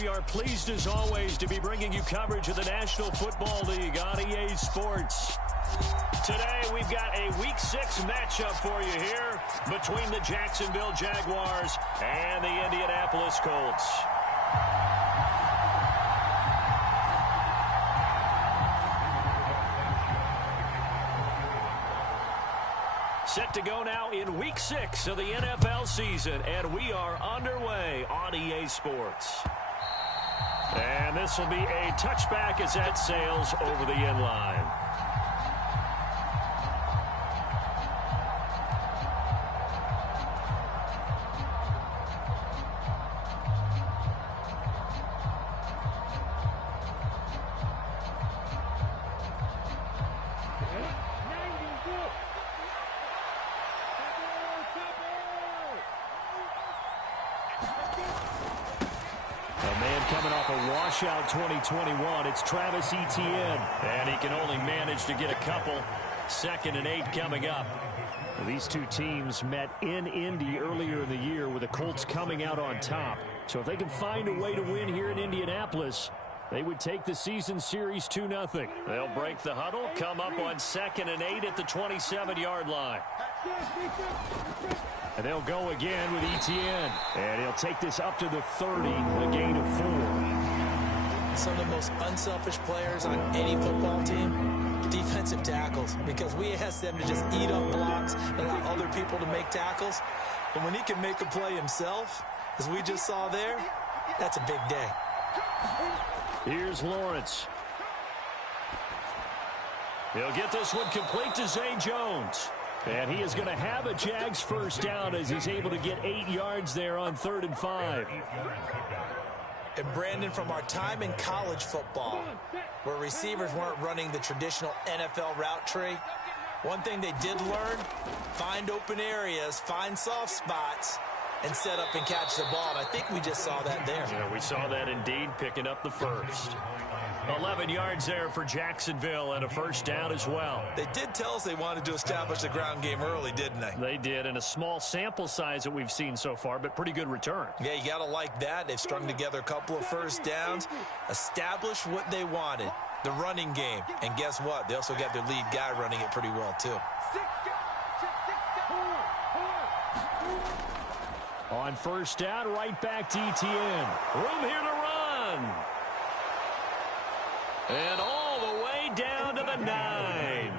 We are pleased as always to be bringing you coverage of the National Football League on EA Sports. Today we've got a Week 6 matchup for you here between the Jacksonville Jaguars and the Indianapolis Colts. Set to go now in Week 6 of the NFL season, and we are underway on EA Sports. And this will be a touchback as that sails over the end line. Coming off a washout 2021, it's Travis Etienne, and he can only manage to get a couple. 2nd and 8 coming up. These two teams met in Indy earlier in the year with the Colts coming out on top. So if they can find a way to win here in Indianapolis, they would take the season series 2-0. They'll break the huddle, come up on 2nd and 8 at the 27-yard line. And they'll go again with Etienne. And he'll take this up to the 30, a gain of 4. Some of the most unselfish players on any football team, defensive tackles, because we ask them to just eat up blocks and allow other people to make tackles. And when he can make a play himself, as we just saw there, that's a big day. Here's Lawrence. He'll get this one complete to Zay Jones. And he is going to have a Jags first down as he's able to get 8 yards there on 3rd and 5. And Brandon, from our time in college football, where receivers weren't running the traditional NFL route tree, one thing they did learn, find open areas, find soft spots, and set up and catch the ball. And I think we just saw that there. Yeah, we saw that indeed, picking up the first. 11 yards there for Jacksonville and a first down as well. They did tell us they wanted to establish the ground game early, didn't they? They did, in a small sample size that we've seen so far, but pretty good return. Yeah, you got to like that. They've strung together a couple of first downs, established what they wanted, the running game. And guess what? They also got their lead guy running it pretty well, too. On first down, right back to Etienne. Room here to run. And all the way down to the 9.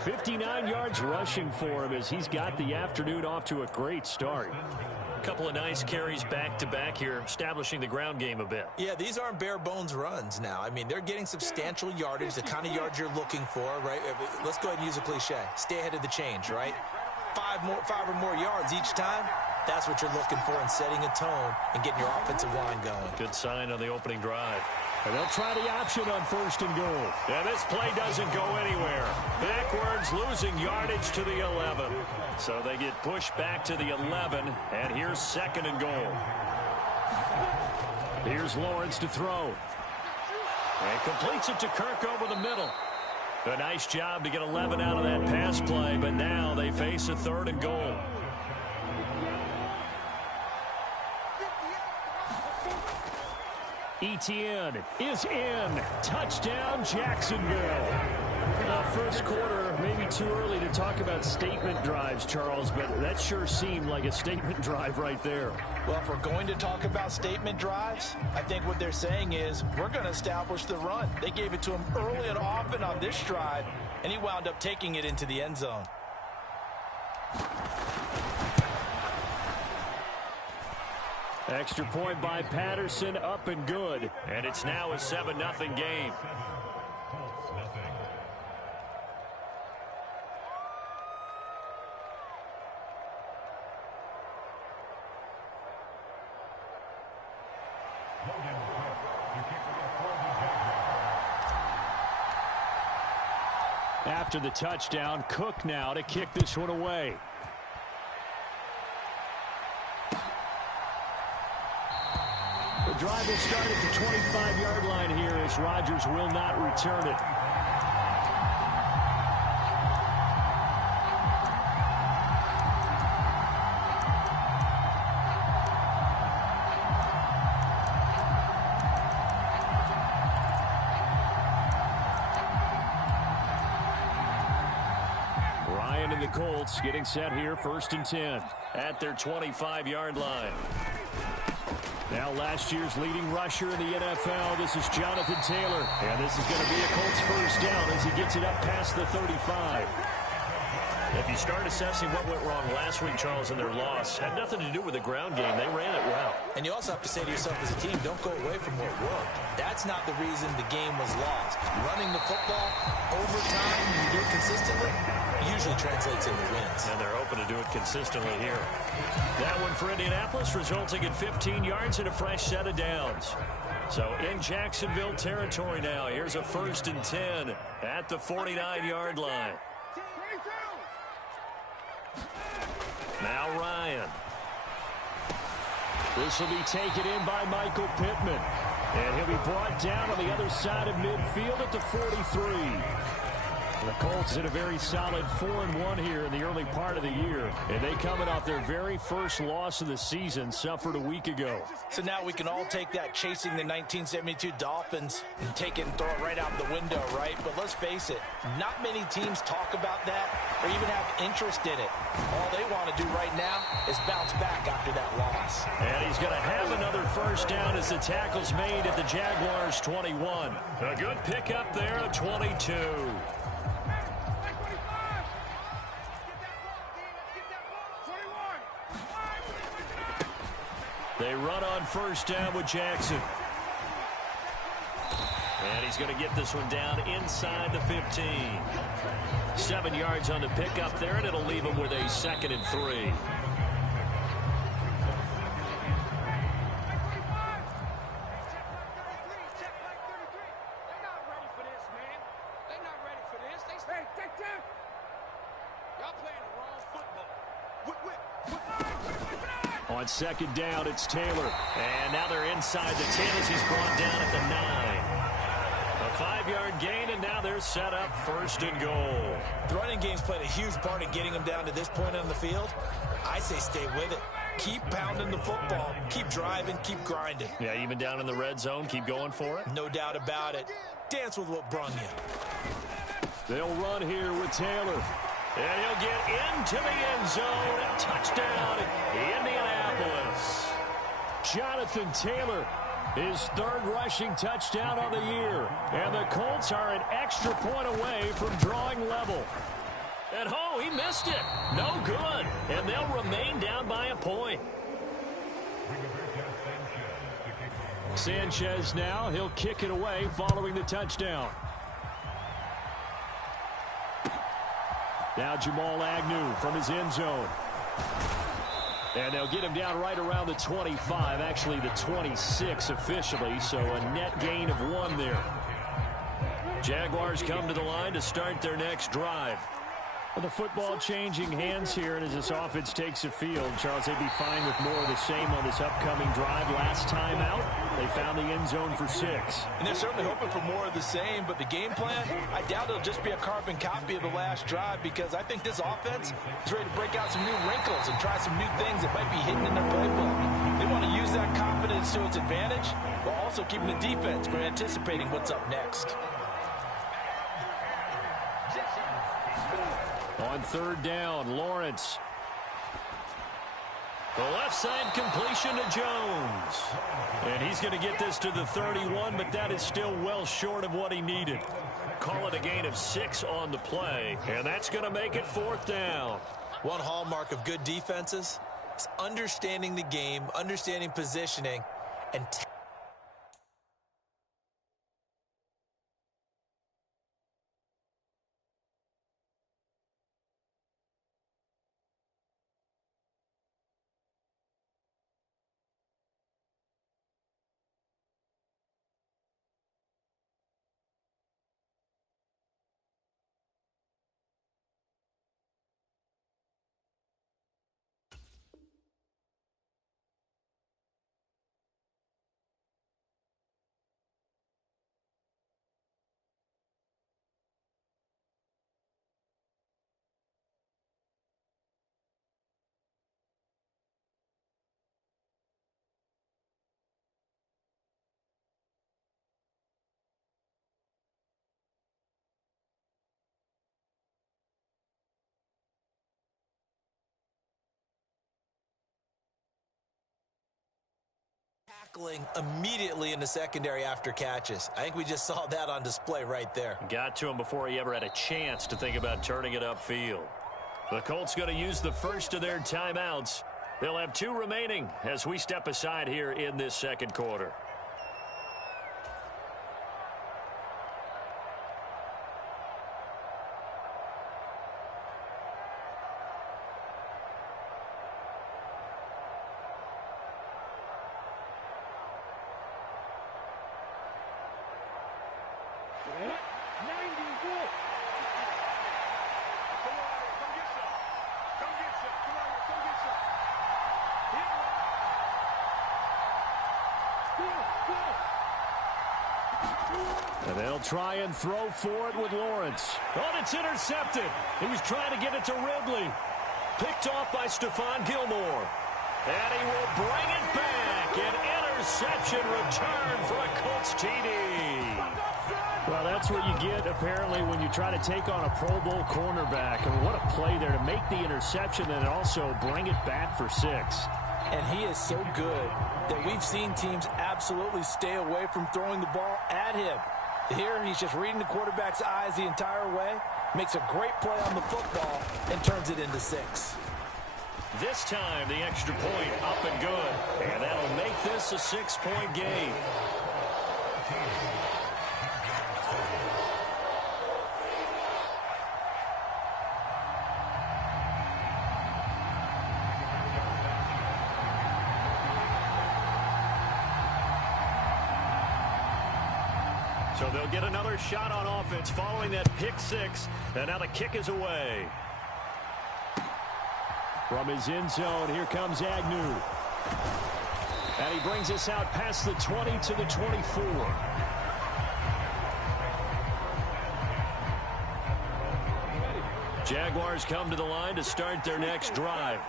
59 yards rushing for him as he's got the afternoon off to a great start. A couple of nice carries back-to-back here, establishing the ground game a bit. Yeah, these aren't bare-bones runs now. I mean, they're getting substantial yardage, the kind of yards you're looking for, right? Let's go ahead and use a cliche. Stay ahead of the change, right? 5 or more yards each time. That's what you're looking for in setting a tone and getting your offensive line going. Good sign on the opening drive. And they'll try the option on 1st and goal. And this play doesn't go anywhere. Backwards, losing yardage to the 11. So they get pushed back to the 11, and here's 2nd and goal. Here's Lawrence to throw. And completes it to Kirk over the middle. A nice job to get 11 out of that pass play, but now they face a 3rd and goal. Etienne is in. Touchdown, Jacksonville. First quarter, maybe too early to talk about statement drives, Charles, but that sure seemed like a statement drive right there. Well, if we're going to talk about statement drives, I think what they're saying is we're going to establish the run. They gave it to him early and often on this drive, and he wound up taking it into the end zone. Extra point by Patterson, up and good. And it's now a 7-0 game. After the touchdown, Cook now to kick this one away. The drive will start at the 25-yard line here as Rodgers will not return it. Colts getting set here, 1st and 10 at their 25-yard line. Now last year's leading rusher in the NFL, this is Jonathan Taylor. And this is going to be a Colts first down as he gets it up past the 35. If you start assessing what went wrong last week, Charles, in their loss, had nothing to do with the ground game. They ran it well. And you also have to say to yourself as a team, don't go away from what worked. That's not the reason the game was lost. Running the football over time, when you do it consistently, usually translates into wins. And they're open to do it consistently here. That one for Indianapolis, resulting in 15 yards and a fresh set of downs. So in Jacksonville territory now, here's a 1st and 10 at the 49-yard line. Now Ryan. This will be taken in by Michael Pittman. And he'll be brought down on the other side of midfield at the 43. The Colts in a very solid 4-1 here in the early part of the year. And they coming off their very first loss of the season, suffered a week ago. So now we can all take that chasing the 1972 Dolphins and take it and throw it right out the window, right? But let's face it, not many teams talk about that or even have interest in it. All they want to do right now is bounce back after that loss. And he's going to have another first down as the tackle's made at the Jaguars' 21. A good pickup there at 22. They run on first down with Jackson. And he's going to get this one down inside the 15. 7 yards on the pickup there, and it'll leave him with a 2nd and 3. On 2nd down, it's Taylor. And now they're inside the 10 as he's brought down at the 9. A 5-yard gain, and now they're set up 1st and goal. The running game's played a huge part in getting them down to this point on the field. I say stay with it. Keep pounding the football. Keep driving. Keep grinding. Yeah, even down in the red zone, keep going for it. No doubt about it. Dance with what brung you. They'll run here with Taylor. And he'll get into the end zone. Touchdown, Indianapolis. Jonathan Taylor, his 3rd rushing touchdown on the year. And the Colts are an extra point away from drawing level. And he missed it. No good. And they'll remain down by a point. Sanchez now, he'll kick it away following the touchdown. Now Jamal Agnew from his end zone. And they'll get him down right around the 25, actually the 26 officially, so a net gain of 1 there. Jaguars come to the line to start their next drive. Well, the football changing hands here, and as this offense takes the field, Charles, they'd be fine with more of the same on this upcoming drive. Last time out, they found the end zone for 6. And they're certainly hoping for more of the same, but the game plan, I doubt it'll just be a carbon copy of the last drive, because I think this offense is ready to break out some new wrinkles and try some new things that might be hidden in their playbook. They want to use that confidence to its advantage, while also keeping the defense from anticipating what's up next. On 3rd down, Lawrence. The left side completion to Jones. And he's going to get this to the 31, but that is still well short of what he needed. Call it a gain of 6 on the play, and that's going to make it 4th down. One hallmark of good defenses is understanding the game, understanding positioning, and tackling immediately in the secondary after catches. I think we just saw that on display right there. Got to him before he ever had a chance to think about turning it upfield. The Colts going to use the first of their timeouts. They'll have 2 remaining as we step aside here in this second quarter. And they'll try and throw for it with Lawrence. Oh, it's intercepted. He was trying to get it to Ridley. Picked off by Stephon Gilmore. And he will bring it back. An interception return for a Colts TD. Well, that's what you get, apparently, when you try to take on a Pro Bowl cornerback. And what a play there to make the interception and also bring it back for 6. And he is so good that we've seen teams absolutely stay away from throwing the ball at him. Here, he's just reading the quarterback's eyes the entire way, makes a great play on the football, and turns it into 6. This time, the extra point up and good. And that'll make this a 6-point game. So they'll get another shot on offense following that pick 6. And now the kick is away. From his end zone, here comes Agnew. And he brings us out past the 20 to the 24. Jaguars come to the line to start their next drive.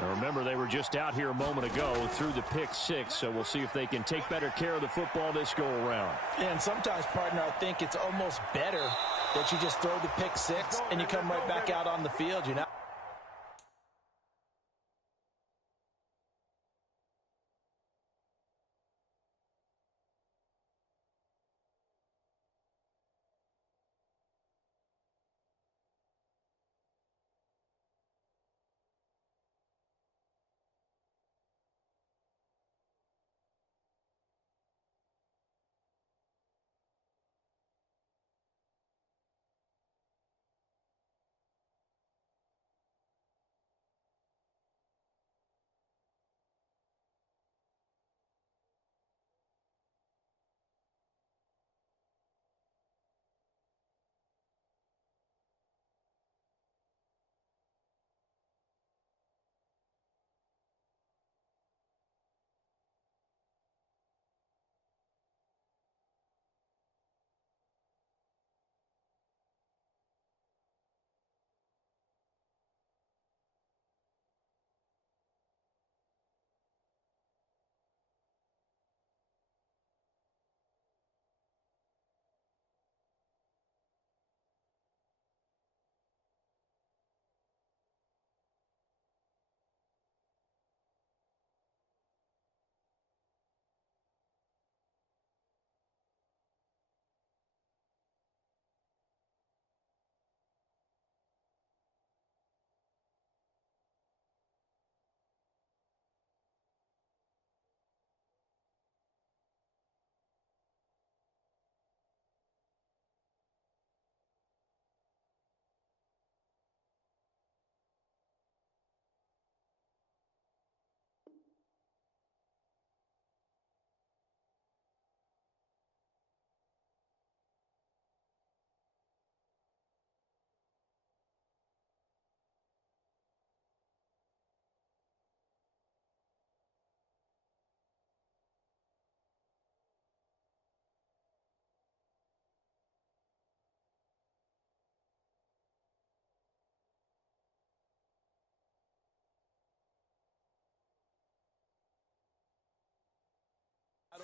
Now remember, they were just out here a moment ago through the pick 6, so we'll see if they can take better care of the football this go-around. And sometimes, partner, I think it's almost better that you just throw the pick 6 and you come right back out on the field, you know?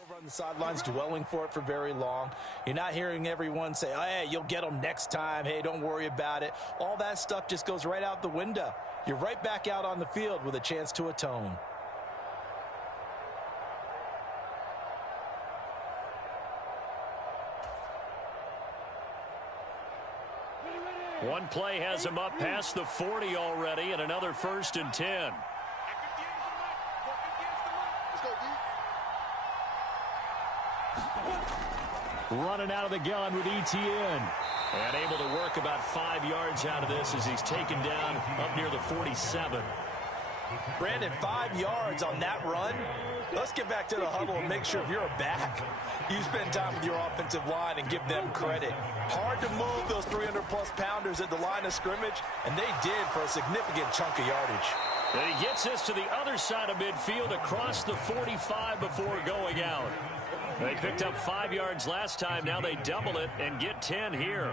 Over on the sidelines, dwelling for it for very long. You're not hearing everyone say, oh, hey, you'll get them next time. Hey, don't worry about it. All that stuff just goes right out the window. You're right back out on the field with a chance to atone. One play has him up past the 40 already, and another 1st and 10. Running out of the gun with ETN. And able to work about 5 yards out of this as he's taken down up near the 47. Brandon, 5 yards on that run. Let's get back to the huddle and make sure if you're a back, you spend time with your offensive line and give them credit. Hard to move those 300-plus pounders at the line of scrimmage, and they did for a significant chunk of yardage. And he gets us to the other side of midfield across the 45 before going out. They picked up 5 yards last time. Now they double it and get 10 here.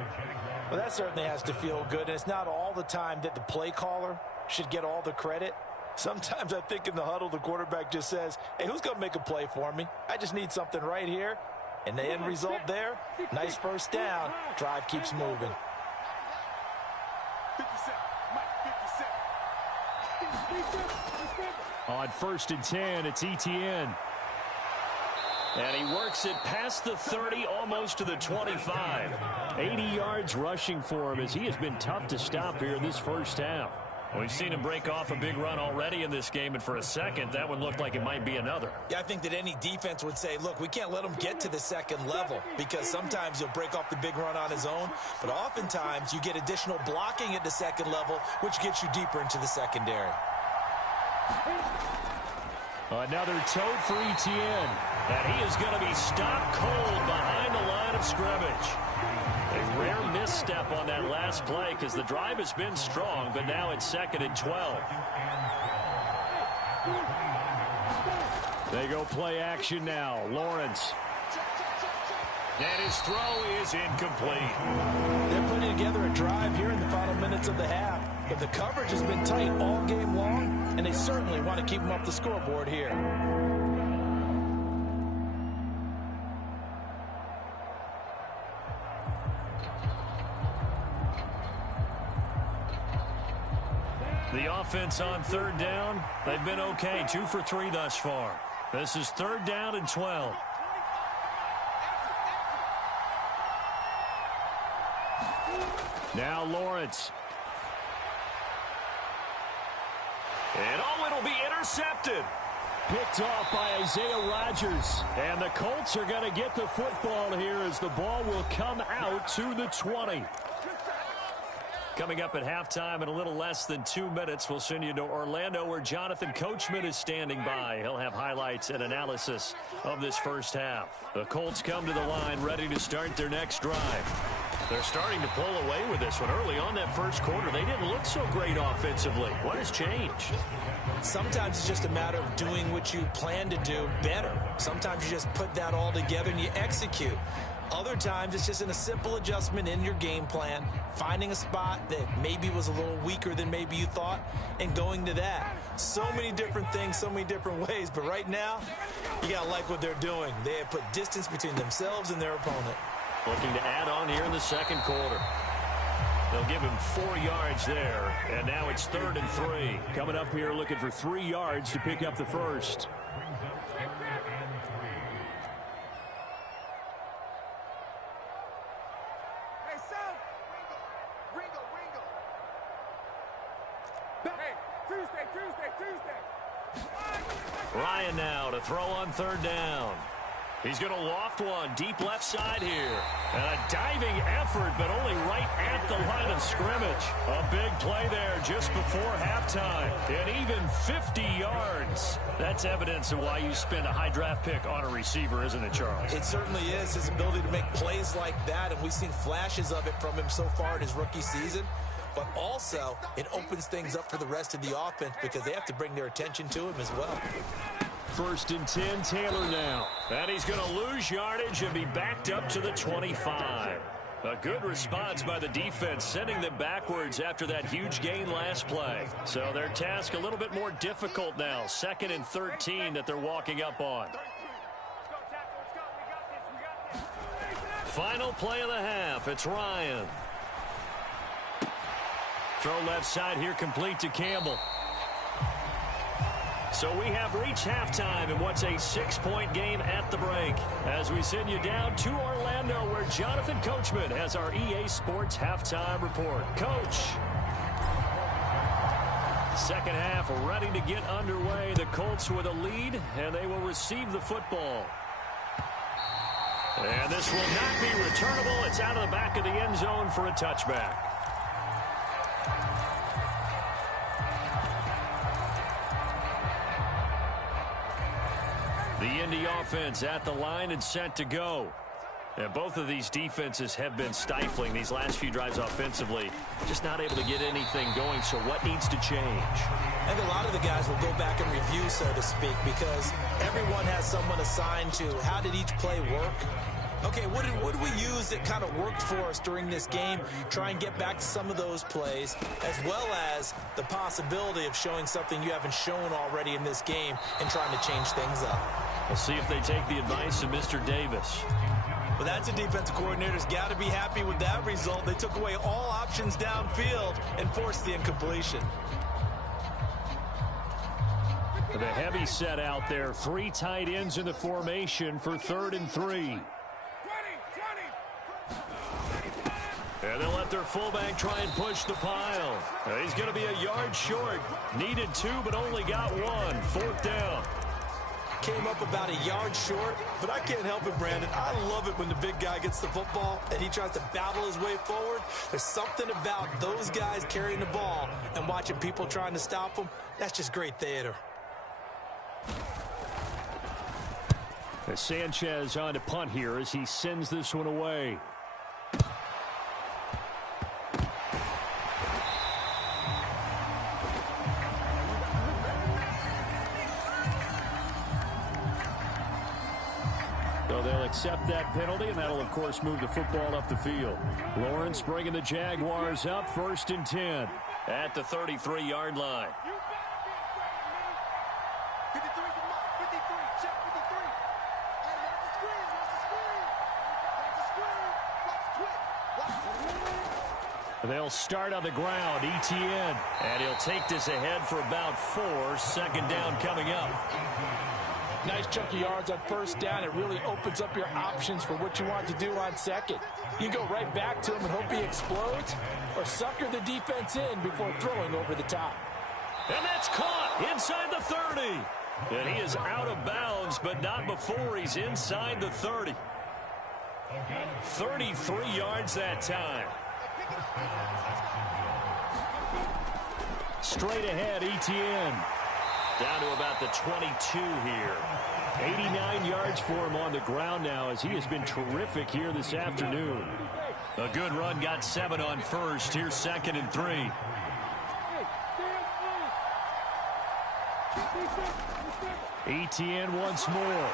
Well, that certainly has to feel good, and it's not all the time that the play caller should get all the credit. Sometimes I think in the huddle, the quarterback just says, hey, who's going to make a play for me? I just need something right here. And the end result there, nice first down. Drive keeps moving. On 1st and 10, it's ETN. And he works it past the 30, almost to the 25. 80 yards rushing for him as he has been tough to stop here this first half. We've seen him break off a big run already in this game, and for a second, that one looked like it might be another. Yeah, I think that any defense would say, look, we can't let him get to the second level because sometimes he'll break off the big run on his own, but oftentimes you get additional blocking at the second level, which gets you deeper into the secondary. Another tote for ETN, and he is going to be stopped cold behind the line of scrimmage. A rare misstep on that last play because the drive has been strong, but now it's 2nd and 12. They go play action now. Lawrence. And his throw is incomplete. They're putting together a drive here in the final minutes of the half, but the coverage has been tight all game long, and they certainly want to keep them up the scoreboard here. The offense on 3rd down, they've been okay. 2 for 3 thus far. This is 3rd down and 12. Now Lawrence. And it'll be intercepted. Picked off by Isaiah Rodgers. And the Colts are going to get the football here as the ball will come out to the 20. Coming up at halftime in a little less than 2 minutes, we'll send you to Orlando where Jonathan Coachman is standing by. He'll have highlights and analysis of this first half. The Colts come to the line ready to start their next drive. They're starting to pull away with this one. Early on that first quarter, they didn't look so great offensively. What has changed? Sometimes it's just a matter of doing what you plan to do better. Sometimes you just put that all together and you execute. Other times it's just in a simple adjustment in your game plan, finding a spot that maybe was a little weaker than maybe you thought, and going to that. So many different things, so many different ways, but right now, you got to like what they're doing. They have put distance between themselves and their opponent. Looking to add on here in the second quarter. They'll give him 4 yards there, and now it's 3rd and 3. Coming up here looking for 3 yards to pick up the first. Ryan now to throw on 3rd down. He's going to loft one deep left side here. And a diving effort, but only right at the line of scrimmage. A big play there just before halftime. And even 50 yards. That's evidence of why you spend a high draft pick on a receiver, isn't it, Charles? It certainly is. His ability to make plays like that, and we've seen flashes of it from him so far in his rookie season. But also, it opens things up for the rest of the offense because they have to bring their attention to him as well. 1st and 10, Taylor now. And he's going to lose yardage and be backed up to the 25. A good response by the defense, sending them backwards after that huge gain last play. So their task a little bit more difficult now. 2nd and 13 that they're walking up on. Final play of the half. It's Ryan. Throw left side here complete to Campbell. So we have reached halftime in what's a 6-point game at the break. As we send you down to Orlando, where Jonathan Coachman has our EA Sports halftime report. Coach. Second half ready to get underway. The Colts with a lead, and they will receive the football. And this will not be returnable. It's out of the back of the end zone for a touchback. The Indy offense at the line and set to go. And both of these defenses have been stifling these last few drives offensively. Just not able to get anything going, so what needs to change? I think a lot of the guys will go back and review, so to speak, because everyone has someone assigned to how did each play work. Okay, what did we use that kind of worked for us during this game? Try and get back to some of those plays, as well as the possibility of showing something you haven't shown already in this game and trying to change things up. We'll see if they take the advice of Mr. Davis. Well, that's a defensive coordinator's got to be happy with that result. They took away all options downfield and forced the incompletion. The heavy set out there. 3 tight ends in the formation for 3rd and 3. And they'll let their fullback try and push the pile. He's going to be a yard short. Needed 2, but only got 1. 4th down. Came up about a yard short, but I can't help it, Brandon. I love it when the big guy gets the football and he tries to battle his way forward. There's something about those guys carrying the ball and watching people trying to stop them. That's just great theater. As Sanchez on to punt here as he sends this one away. So they'll accept that penalty, and that'll, of course, move the football up the field. Lawrence bringing the Jaguars up, 1st and 10. At the 33-yard line. They'll start on the ground, ETN. And he'll take this ahead for about 4. 2nd down coming up. Nice chunk of yards on 1st down. It really opens up your options for what you want to do on 2nd. You go right back to him and hope he explodes, or sucker the defense in before throwing over the top. And that's caught inside the 30. And he is out of bounds, but not before he's inside the 30. 33 yards that time. Straight ahead, ETN. Down to about the 22 here. 89 yards for him on the ground now as he has been terrific here this afternoon. A good run, got 7 on 1st. Here's 2nd and 3. ETN once more.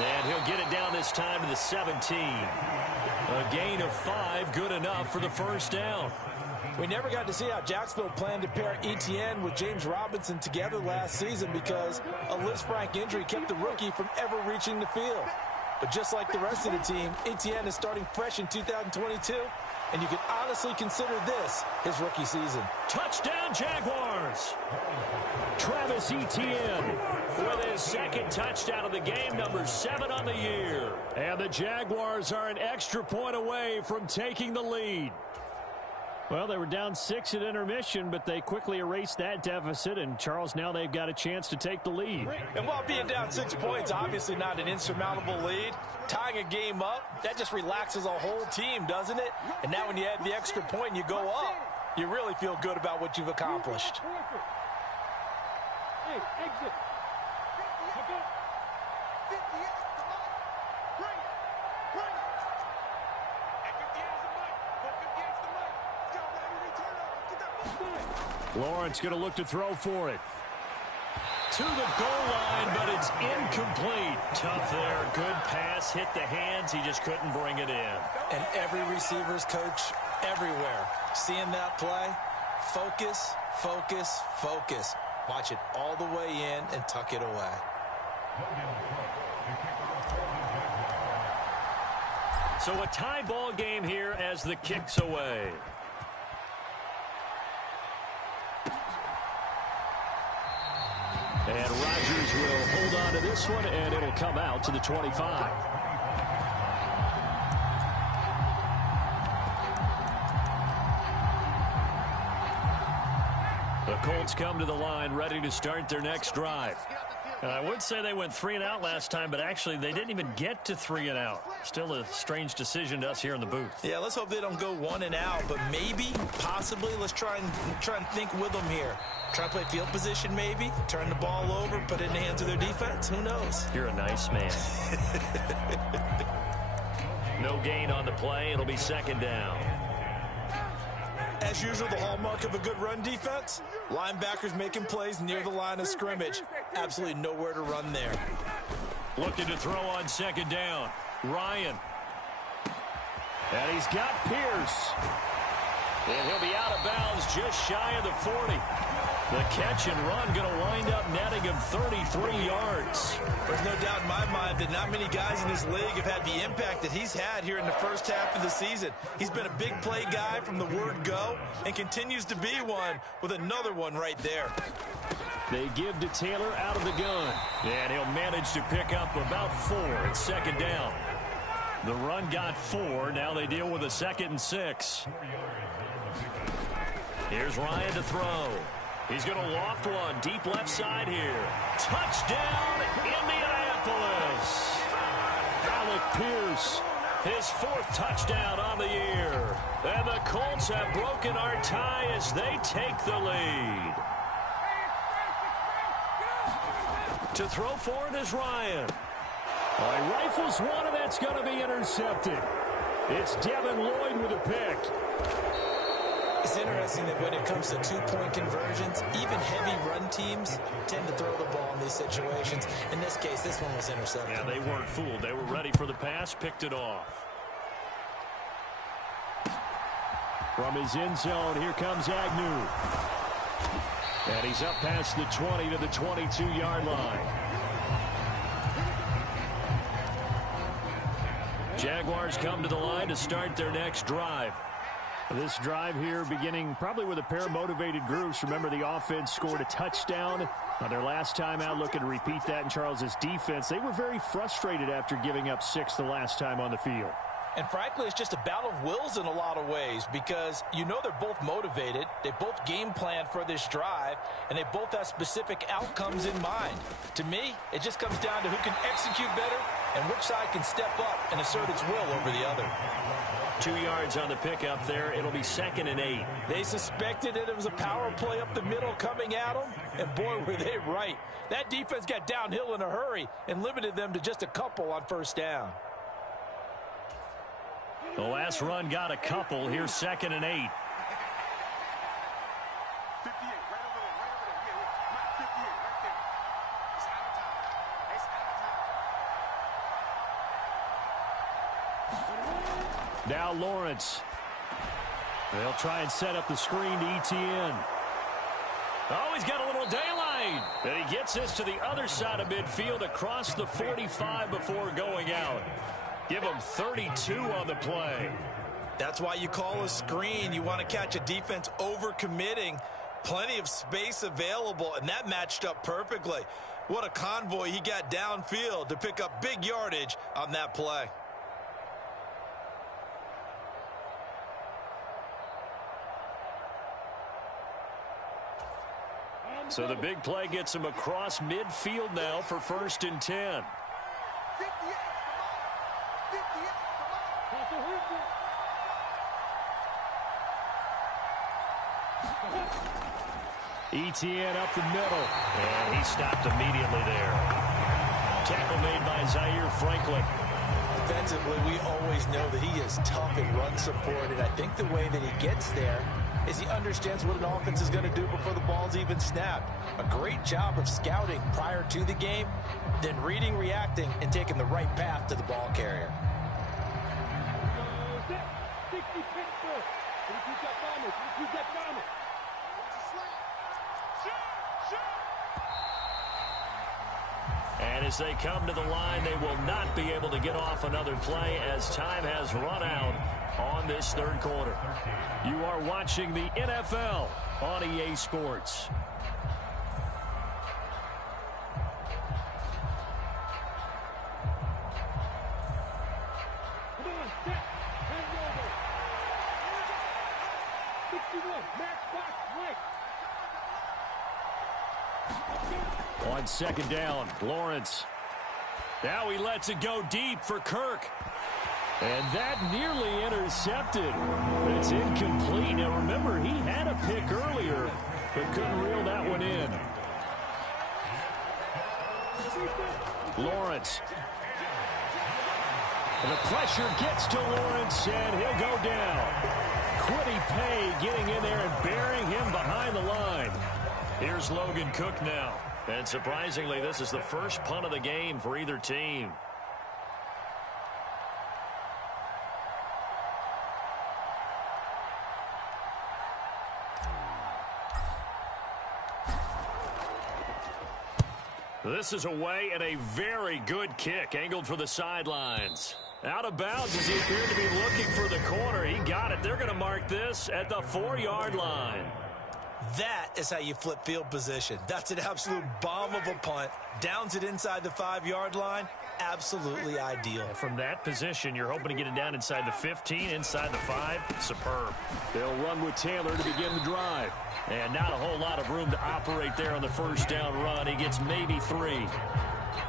And he'll get it down this time to the 17. A gain of 5, good enough for the 1st down. We never got to see how Jacksonville planned to pair ETN with James Robinson together last season because a Lisfranc injury kept the rookie from ever reaching the field. But just like the rest of the team, ETN is starting fresh in 2022, and you can honestly consider this his rookie season. Touchdown, Jaguars! Travis Etienne with his 2nd touchdown of the game, number 7 on the year. And the Jaguars are an extra point away from taking the lead. Well, they were down 6 at intermission, but they quickly erased that deficit, and Charles, now they've got a chance to take the lead. And while being down 6 points, obviously not an insurmountable lead, tying a game up, that just relaxes a whole team, doesn't it? And now when you add the extra point and you go up, you really feel good about what you've accomplished. Hey, exit. Lawrence going to look to throw for it. To the goal line, but it's incomplete. Tough there. Good pass. Hit the hands. He just couldn't bring it in. And every receiver's coach everywhere, seeing that play, focus, focus, focus. Watch it all the way in and tuck it away. So a tie ball game here as the kick's away. And Rodgers will hold on to this one, and it'll come out to the 25. The Colts come to the line ready to start their next drive. I would say they went 3 and out last time, but actually they didn't even get to 3 and out. Still a strange decision to us here in the booth. Yeah, let's hope they don't go 1 and out, but maybe, possibly, let's try and think with them here. Try to play field position maybe, turn the ball over, put it in the hands of their defense. Who knows? You're a nice man. No gain on the play. It'll be second down. As usual, the hallmark of a good run defense, linebackers making plays near the line of scrimmage. Absolutely nowhere to run there. Looking to throw on second down. Ryan. And he's got Pierce. And he'll be out of bounds just shy of the 40. The catch and run going to wind up netting him 33 yards. There's no doubt in my mind that not many guys in this league have had the impact that he's had here in the first half of the season. He's been a big play guy from the word go and continues to be one with another one right there. They give to Taylor out of the gun. And he'll manage to pick up about 4 at second down. The run got 4. Now they deal with a 2nd and 6. Here's Ryan to throw. He's going to loft one deep left side here. Touchdown, Indianapolis. Alec Pierce. His 4th touchdown on the year. And the Colts have broken our tie as they take the lead. To throw for it is Ryan. He rifles one, and that's going to be intercepted. It's Devin Lloyd with a pick. It's interesting that when it comes to 2-point conversions, even heavy run teams tend to throw the ball in these situations. In this case, this one was intercepted. Yeah, they weren't fooled. They were ready for the pass, picked it off. From his end zone, here comes Agnew. And he's up past the 20 to the 22-yard line. Jaguars come to the line to start their next drive. This drive here beginning probably with a pair of motivated groups. Remember, the offense scored a touchdown on their last time out, looking to repeat that in Charles's defense. They were very frustrated after giving up 6 the last time on the field. And frankly, it's just a battle of wills in a lot of ways because you know they're both motivated. They both game planned for this drive, and they both have specific outcomes in mind. To me, it just comes down to who can execute better and which side can step up and assert its will over the other. 2 yards on the pickup there. It'll be 2nd and 8. They suspected it was a power play up the middle coming at them, and boy, were they right. That defense got downhill in a hurry and limited them to just a couple on first down. The last run got a couple. Here's 2nd and 8. Now Lawrence. They'll try and set up the screen to ETN. Oh, he's got a little daylight. And he gets this to the other side of midfield across the 45 before going out. Give him 32 on the play. That's why you call a screen. You want to catch a defense overcommitting. Plenty of space available, and that matched up perfectly. What a convoy he got downfield to pick up big yardage on that play. So the big play gets him across midfield now for 1st and 10. ETN up the middle. And he stopped immediately there. Tackle made by Zaire Franklin. Defensively, we always know that he is tough in run support, and I think the way that he gets there is he understands what an offense is going to do before the ball's even snapped. A great job of scouting prior to the game, then reading, reacting, and taking the right path to the ball carrier. And as they come to the line, they will not be able to get off another play as time has run out on this 3rd quarter. You are watching the NFL on EA Sports. On second down, Lawrence. Now he lets it go deep for Kirk. And that nearly intercepted. It's incomplete. Now remember, he had a pick earlier, but couldn't reel that one in. Lawrence. And the pressure gets to Lawrence, and he'll go down. Quiddy Pay getting in there and burying him behind the line. Here's Logan Cook now. And surprisingly, this is the first punt of the game for either team. This is away and a very good kick angled for the sidelines. Out of bounds as he appeared to be looking for the corner. He got it. They're going to mark this at the 4-yard line. That is how you flip field position. That's an absolute bomb of a punt. Downs it inside the 5-yard line. Absolutely ideal. From that position, you're hoping to get it down inside the 15, inside the 5. Superb. They'll run with Taylor to begin the drive. And not a whole lot of room to operate there on the first down run. He gets maybe 3.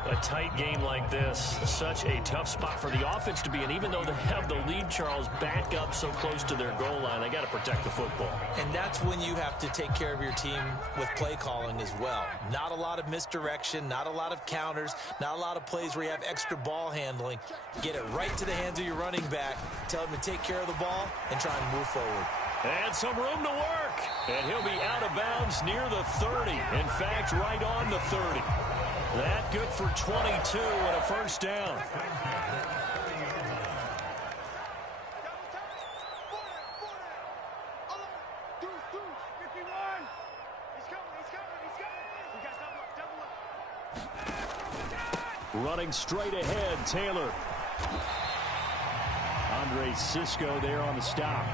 A tight game like this, such a tough spot for the offense to be in. Even though they have the lead, Charles, back up so close to their goal line, they got to protect the football. And that's when you have to take care of your team with play calling as well. Not a lot of misdirection, not a lot of counters, not a lot of plays where you have extra ball handling. Get it right to the hands of your running back, tell him to take care of the ball, and try and move forward. And some room to work. And he'll be out of bounds near the 30. In fact, right on the 30. That good for 22 and a first down. Running straight ahead, Taylor. Andre Cisco there on the stop.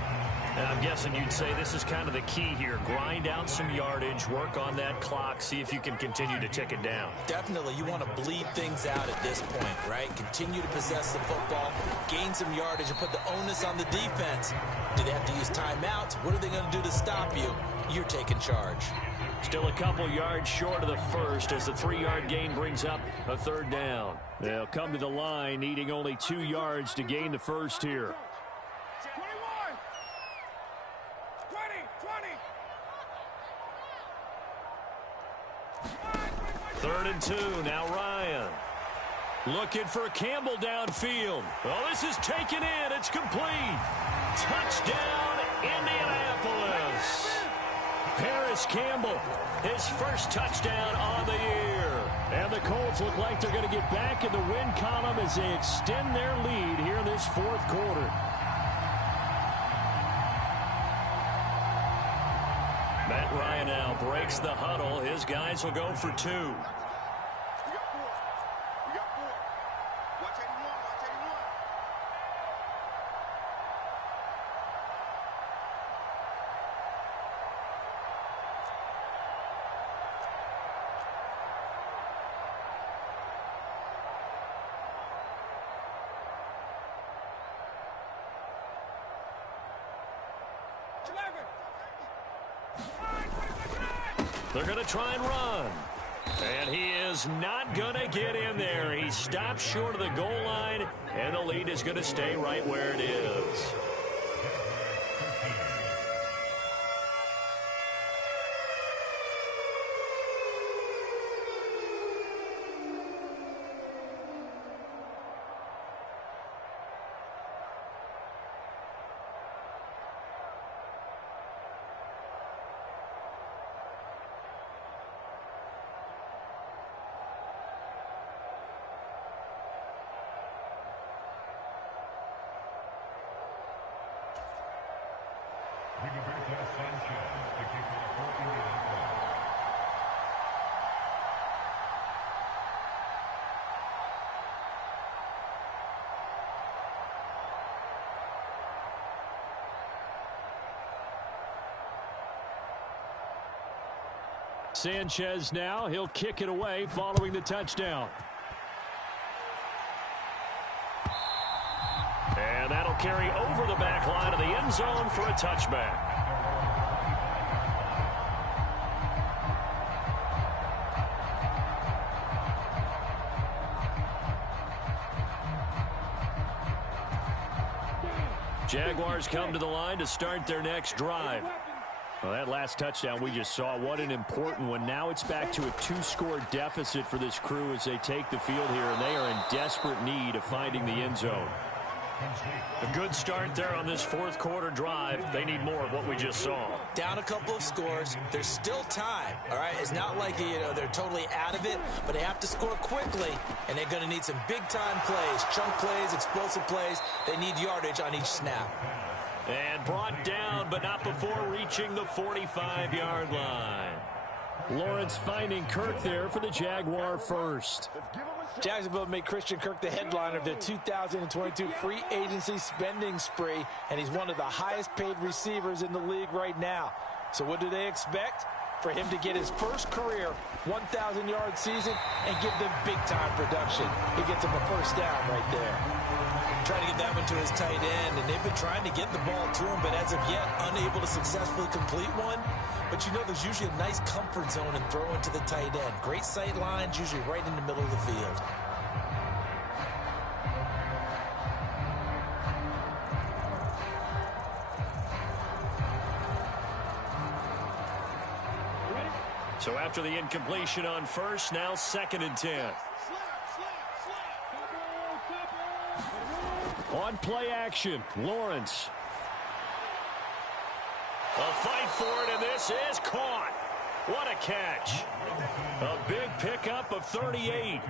And I'm guessing you'd say this is kind of the key here. Grind out some yardage, work on that clock, see if you can continue to tick it down. Definitely, you want to bleed things out at this point, right? Continue to possess the football, gain some yardage, and put the onus on the defense. Do they have to use timeouts? What are they going to do to stop you? You're taking charge. Still a couple yards short of the first as the 3-yard gain brings up a third down. They'll come to the line needing only 2 yards to gain the first here. 3rd and 2, now Ryan. Looking for Campbell downfield. Oh, this is taken in. It's complete. Touchdown, Indianapolis. Paris Campbell, his first touchdown on the year. And the Colts look like they're going to get back in the win column as they extend their lead here in this 4th quarter. Matt Ryan now breaks the huddle. His guys will go for 2. They're going to try and run. And he is not going to get in there. He stops short of the goal line, and the lead is going to stay right where it is. Sanchez now, he'll kick it away following the touchdown. And that'll carry over the back line of the end zone for a touchback. Jaguars come to the line to start their next drive. Well, that last touchdown we just saw, what an important one. Now it's back to a 2-score deficit for this crew as they take the field here, and they are in desperate need of finding the end zone. A good start there on this fourth quarter drive. They need more of what we just saw. Down a couple of scores. There's still time, all right? It's not like, they're totally out of it, but they have to score quickly, and they're going to need some big-time plays, chunk plays, explosive plays. They need yardage on each snap. And brought down, but not before reaching the 45-yard line. Lawrence finding Kirk there for the Jaguar first. Jacksonville made Christian Kirk the headliner of their 2022 free agency spending spree, and he's one of the highest-paid receivers in the league right now. So what do they expect? For him to get his first career 1,000-yard season and give them big-time production. He gets him a first down right there. Trying to get that one to his tight end, and they've been trying to get the ball to him, but as of yet, unable to successfully complete one. But there's usually a nice comfort zone in throwing to the tight end. Great sight lines, usually right in the middle of the field. So after the incompletion on first, now 2nd and 10. On play action, Lawrence. A fight for it, and this is caught. What a catch. A big pickup of 38.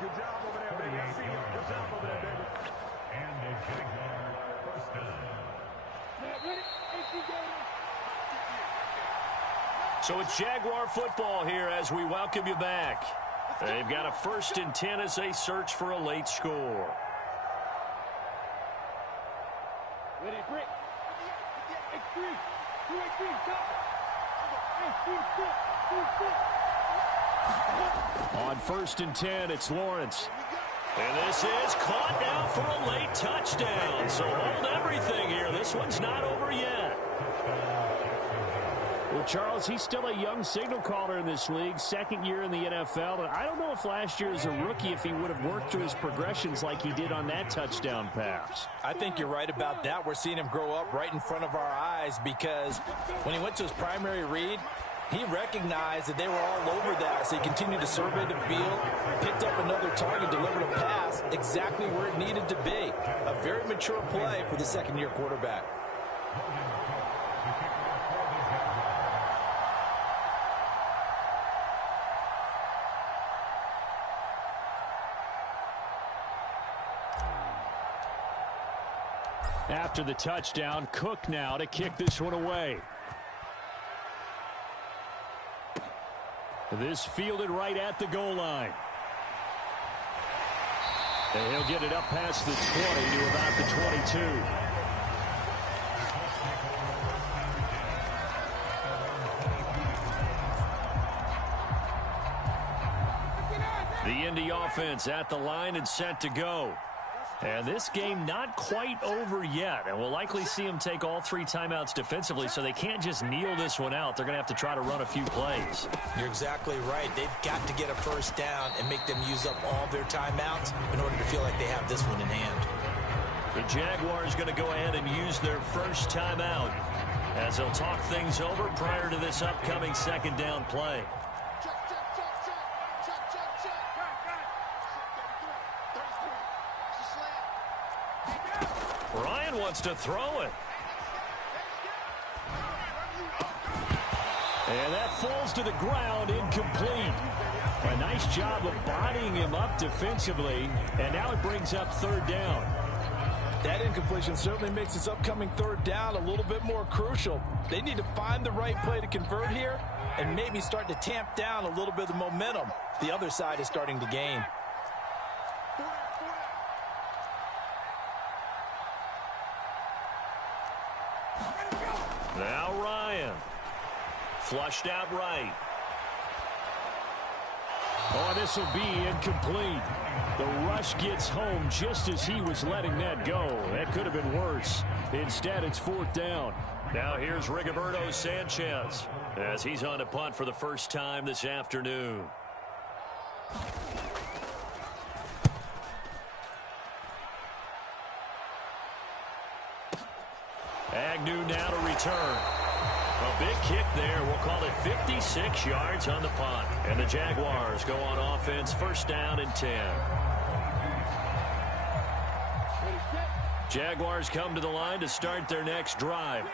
Good job over there, baby. I see you. Good job over there, baby. And the Jaguar first down. So it's Jaguar football here as we welcome you back. They've got a 1st and 10 as they search for a late score. Ready, break. On 1st and 10, it's Lawrence. And this is caught now for a late touchdown. So hold everything here. This one's not over yet. Well, Charles, he's still a young signal caller in this league, 2nd year in the NFL. And I don't know if last year as a rookie if he would have worked through his progressions like he did on that touchdown pass. I think you're right about that. We're seeing him grow up right in front of our eyes because when he went to his primary read, he recognized that they were all over that, so he continued to survey the field, picked up another target, delivered a pass exactly where it needed to be. A very mature play for the 2nd-year quarterback. After the touchdown, Cook now to kick this one away. This fielded right at the goal line. And he'll get it up past the 20 to about the 22. The Indy offense at the line and set to go. And this game not quite over yet. And we'll likely see them take all 3 timeouts defensively, so they can't just kneel this one out. They're going to have to try to run a few plays. You're exactly right. They've got to get a first down and make them use up all their timeouts in order to feel like they have this one in hand. The Jaguars going to go ahead and use their first timeout as they'll talk things over prior to this upcoming 2nd down play. Ryan wants to throw it. And that falls to the ground, incomplete. A nice job of bodying him up defensively, and now it brings up 3rd down. That incompletion certainly makes this upcoming 3rd down a little bit more crucial. They need to find the right play to convert here and maybe start to tamp down a little bit of momentum the other side is starting to gain. Now Ryan. Flushed out right. Oh, this will be incomplete. The rush gets home just as he was letting that go. That could have been worse. Instead, it's 4th down. Now here's Rigoberto Sanchez as he's on to punt for the first time this afternoon. Agnew now to return. A big kick there. We'll call it 56 yards on the punt. And the Jaguars go on offense, first down and 10. Jaguars come to the line to start their next drive.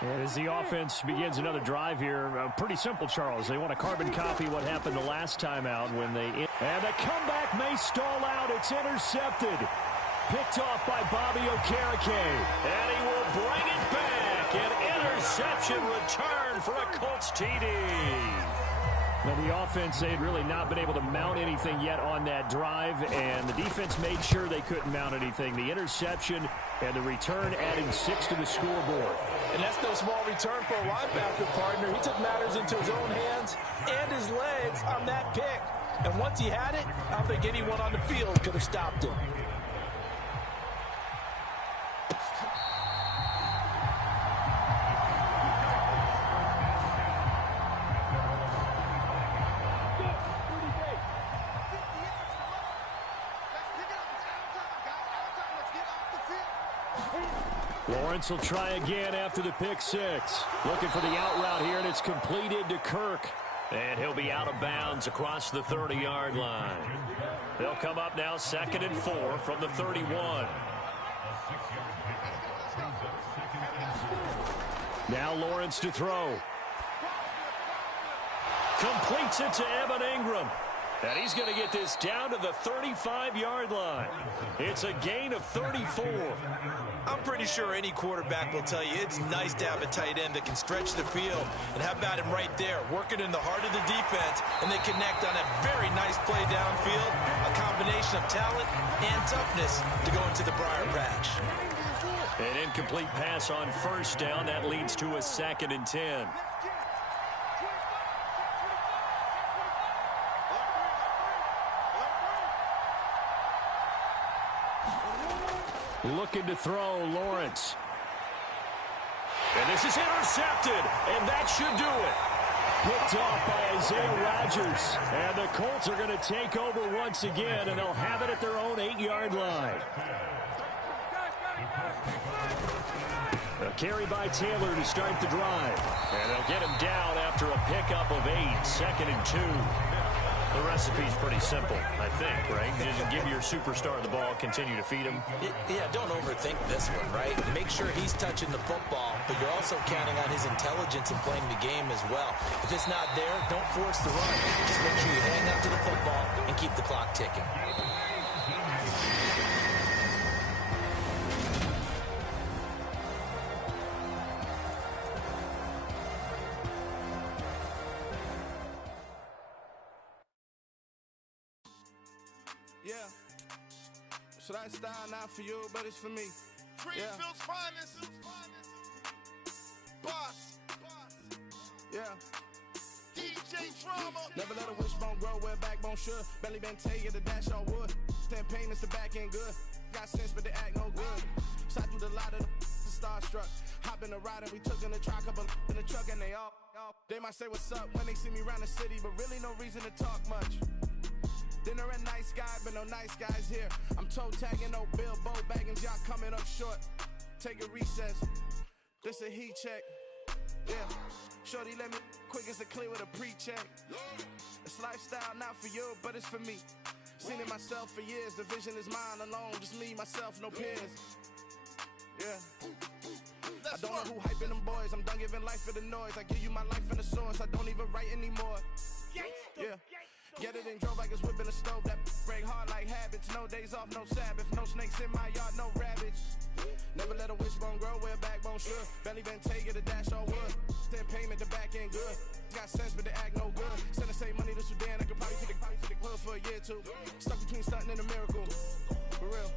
And as the offense begins another drive here, pretty simple, Charles. They want to carbon copy what happened the last time out when they... And the comeback may stall out. It's intercepted. Picked off by Bobby Okereke. And he will bring it back. An interception return for a Colts TD. Now, the offense, they had really not been able to mount anything yet on that drive, and the defense made sure they couldn't mount anything. The interception and the return adding 6 to the scoreboard. And that's no small return for a linebacker, partner. He took matters into his own hands and his legs on that pick. And once he had it, I don't think anyone on the field could have stopped him. Lawrence will try again after the pick six. Looking for the out route here, and it's completed to Kirk. And he'll be out of bounds across the 30-yard line. They'll come up now 2nd and 4 from the 31. Now Lawrence to throw. Completes it to Evan Ingram. And he's going to get this down to the 35-yard line. It's a gain of 34. I'm pretty sure any quarterback will tell you it's nice to have a tight end that can stretch the field. And how about him right there, working in the heart of the defense, and they connect on a very nice play downfield, a combination of talent and toughness to go into the briar patch. An incomplete pass on first down. That leads to a 2nd and 10. Looking to throw, Lawrence. And this is intercepted, and that should do it. Picked off by Isaiah Rodgers. And the Colts are going to take over once again, and they'll have it at their own 8-yard line. A carry by Taylor to start the drive. And they'll get him down after a pickup of 8, 2nd and 2. The recipe's pretty simple, I think, right? You just give your superstar the ball, continue to feed him. Yeah, don't overthink this one, right? Make sure he's touching the football, but you're also counting on his intelligence in playing the game as well. If it's not there, don't force the run. Just make sure you hang on to the football and keep the clock ticking. Yeah, so that style not for you, but it's for me. Greenfield's finest. Boss. Yeah. DJ Drama. Never let a wishbone grow where backbone should. Belly been taking the dash all wood. 10 pain is the back end good. Got sense, but they act no good. Shot through the lot of the starstruck. Hop in the ride and we took in the truck, couple in the truck, and they all. They might say what's up when they see me around the city, but really no reason to talk much. Dinner a nice guy, but no nice guys here. I'm toe tagging, no Bilbo baggins, y'all coming up short. Take a recess. This a heat check. Yeah. Shorty let me quick as a clear with a pre-check. It's lifestyle not for you, but it's for me. Seen it myself for years. The vision is mine alone. Just me, myself, no peers. Yeah. I don't know who hyping them boys. I'm done giving life for the noise. I give you my life in the source. I don't even write anymore. Yeah. Get it and drove like it's whipping a stove. That break hard like habits. No days off, no Sabbath. No snakes in my yard, no rabbits. Never let a wishbone grow where backbone should. Belly been taking the dash all wood. Then payment, the back end good. Got sense, but they act no good. Send the same money to Sudan. I could probably take the hood for a year or two. Stuck between stunting and a miracle. For real.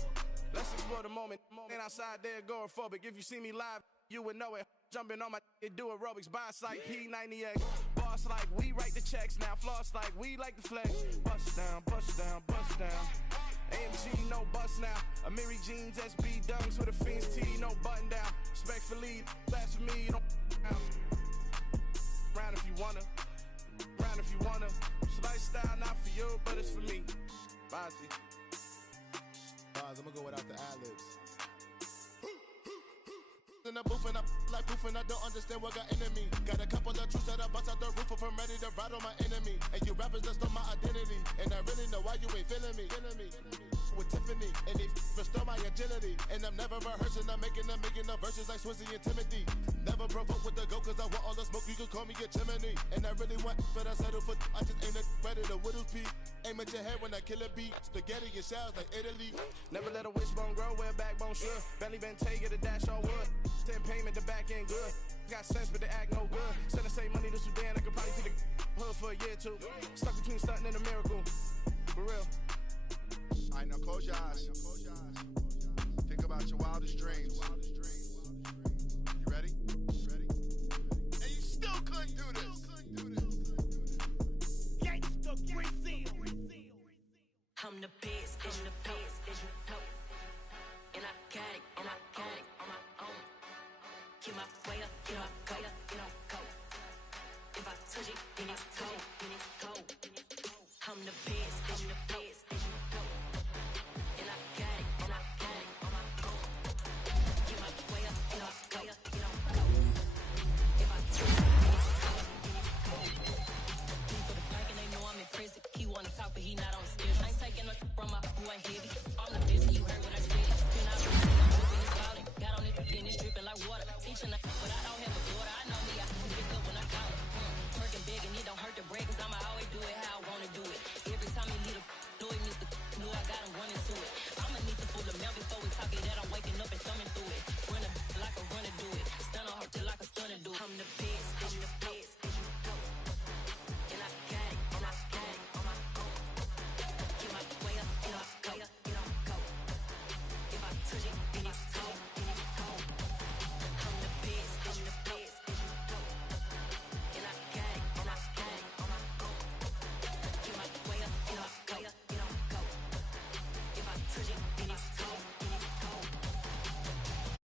Let's explore the moment. Ain't outside there agoraphobic. If you see me live, you would know it. Jumping on my do aerobics, boss like P90X. Boss like we write the checks now. Floss like we like the flex. Bust down, bust down, bust down. AMG, no bust now. Amiri jeans, SB dunks with a Fiends T, no button down. Respectfully, that's for me, you don't round if you wanna. Round if you wanna. It's lifestyle not for you, but it's for me. Bossy. I'm gonna go without the ad-libs. in the booth and I like poof and I don't understand what got into me. Got a couple of truths that I bust out the roof if I'm ready to ride on my enemy. And you rappers just stole my identity, and I really know why you ain't feeling me. With Tiffany, and they restore my agility. And I'm never rehearsing, I'm making a million of verses like Swizzy and Timothy. Never provoke with the go, cause I want all the smoke, you can call me a chimney. And I really want, but I settle for, I just ain't ready to whittles pee. Aim at your head when I kill a beat, spaghetti and shells like Italy. Never let a wishbone grow where a backbone should. Belly been take it, a dash on wood. 10 payment, the back end good. Got sense, but the act no good. Send the same money to Sudan, I could probably see the hood for a year or two. Stuck between stunting and a miracle. For real. Alright, now close your eyes. Think about your wildest dreams. You ready? And you still couldn't do this. Gangsta Brazil. I'm the best in the